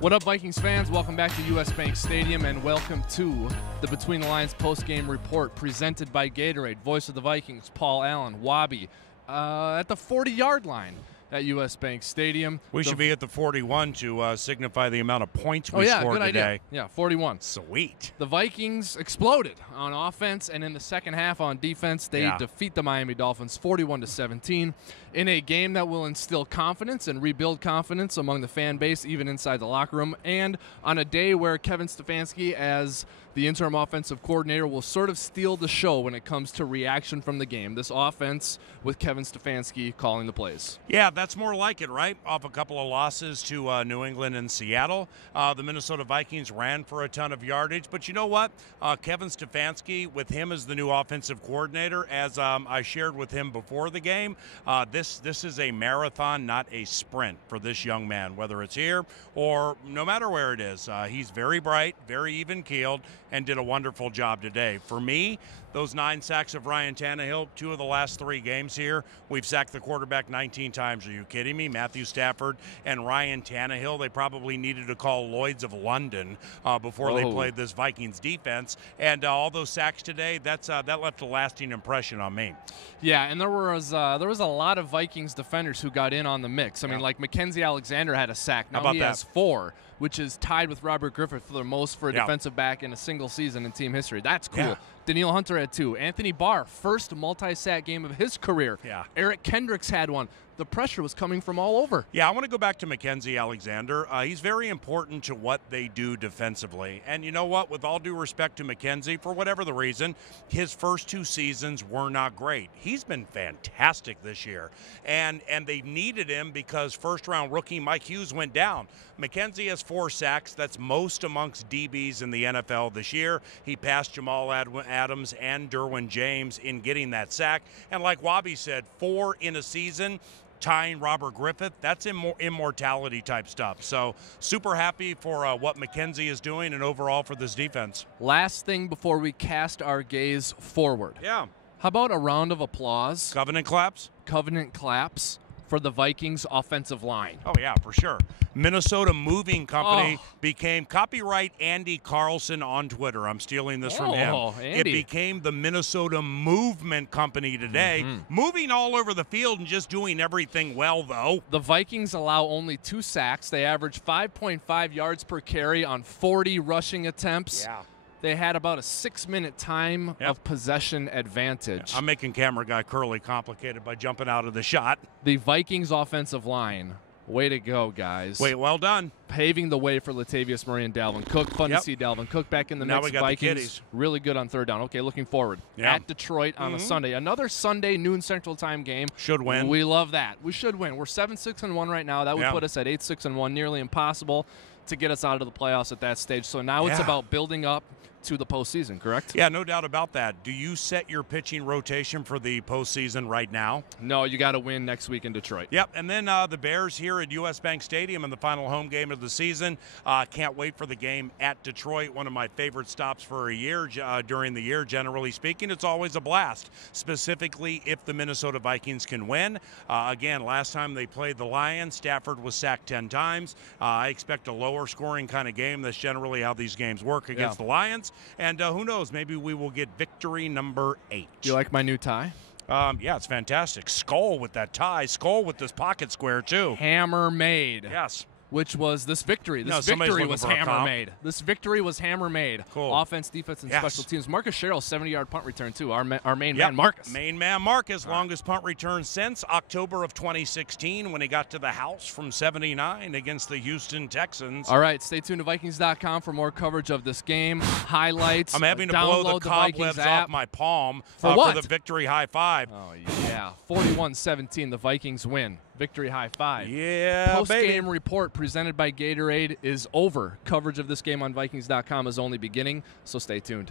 What up, Vikings fans? Welcome back to US Bank Stadium, and welcome to the Between the Lines post-game report presented by Gatorade. Voice of the Vikings, Paul Allen, Wobby, at the 40-yard line at US Bank Stadium. We should be at the 41 to signify the amount of points we scored good today. Idea. Yeah, 41. Sweet. The Vikings exploded on offense, and in the second half on defense, they defeat the Miami Dolphins 41-17 in a game that will instill confidence and rebuild confidence among the fan base, even inside the locker room, and on a day where Kevin Stefanski, as the interim offensive coordinator, will sort of steal the show when it comes to reaction from the game. This offense with Kevin Stefanski calling the plays. Yeah, that's more like it, right? Off a couple of losses to New England and Seattle. The Minnesota Vikings ran for a ton of yardage. But you know what? Kevin Stefanski, with him as the new offensive coordinator, as I shared with him before the game, this is a marathon, not a sprint for this young man, whether it's here or no matter where it is. He's very bright, very even-keeled, and did a wonderful job today. For me, those 9 sacks of Ryan Tannehill, 2 of the last 3 games here, we've sacked the quarterback 19 times. Are you kidding me? Matthew Stafford and Ryan Tannehill, they probably needed to call Lloyd's of London before they played this Vikings defense. And all those sacks today, that left a lasting impression on me. Yeah, and there was a lot of Vikings defenders who got in on the mix. I mean, like Mackenzie Alexander had a sack. Now he has 4, which is tied with Robert Griffith for the most for a defensive back in a single season in team history. That's cool. Daniil Hunter had 2. Anthony Barr, first multi-sack game of his career. Eric Kendricks had 1. The pressure was coming from all over. Yeah, I want to go back to Mackenzie Alexander. He's very important to what they do defensively. And you know what? With all due respect to Mackenzie, for whatever the reason, his first 2 seasons were not great. He's been fantastic this year. And they needed him because first-round rookie Mike Hughes went down. Mackenzie has 4 sacks. That's most amongst DBs in the NFL this year. He passed Jamal Adams and Derwin James in getting that sack. And like Wobby said, 4 in a season, tying Robert Griffith, that's immortality type stuff. So super happy for what Mackenzie is doing and overall for this defense. Last thing before we cast our gaze forward. Yeah. How about a round of applause? Covenant claps? Covenant claps for the Vikings offensive line. Oh, yeah, for sure. Minnesota Moving Company became copyright Andy Carlson on Twitter. I'm stealing this from him. Andy. It became the Minnesota Movement Company today, moving all over the field and just doing everything well, though. The Vikings allow only 2 sacks. They average 5.5 yards per carry on 40 rushing attempts. Yeah. They had about a 6-minute time of possession advantage. I'm making camera guy Curly complicated by jumping out of the shot. The Vikings offensive line, way to go, guys. Well done. Paving the way for Latavius Murray and Dalvin Cook. Fun to see Dalvin Cook back in the mix. Now we got Vikings, the kiddies. Really good on 3rd down. Okay, looking forward. At Detroit on a Sunday. Another Sunday noon Central Time game. Should win. We love that. We should win. We're 7-6-1 right now. That would put us at 8-6-1. Nearly impossible to get us out of the playoffs at that stage. So now it's about building up to the postseason, correct? Yeah, no doubt about that. Do you set your pitching rotation for the postseason right now? No, you got to win next week in Detroit. Yep, and then the Bears here at US Bank Stadium in the final home game of the season. Can't wait for the game at Detroit, one of my favorite stops for a year during the year, generally speaking. It's always a blast, specifically if the Minnesota Vikings can win. Again, last time they played the Lions, Stafford was sacked 10 times. I expect a lower scoring kind of game. That's generally how these games work against the Lions. And who knows, maybe we will get victory number 8. Do you like my new tie? Yeah, it's fantastic. Skull with that tie. Skull with this pocket square, too. Hammer made. Yes. Which was this victory. This victory was hammer made. This victory was hammer made. Cool. Offense, defense, and special teams. Marcus Sherrill, 70-yard punt return, too. Our main man, Marcus. Main man, Marcus. Longest punt return since October of 2016 when he got to the house from 79 against the Houston Texans. All right, stay tuned to Vikings.com for more coverage of this game, highlights. I'm having to blow the cobwebs off my palm for the victory high five. Oh, yeah. 41-17, the Vikings win. Victory high five. Yeah, Post-game report presented by Gatorade is over. Coverage of this game on Vikings.com is only beginning, so stay tuned.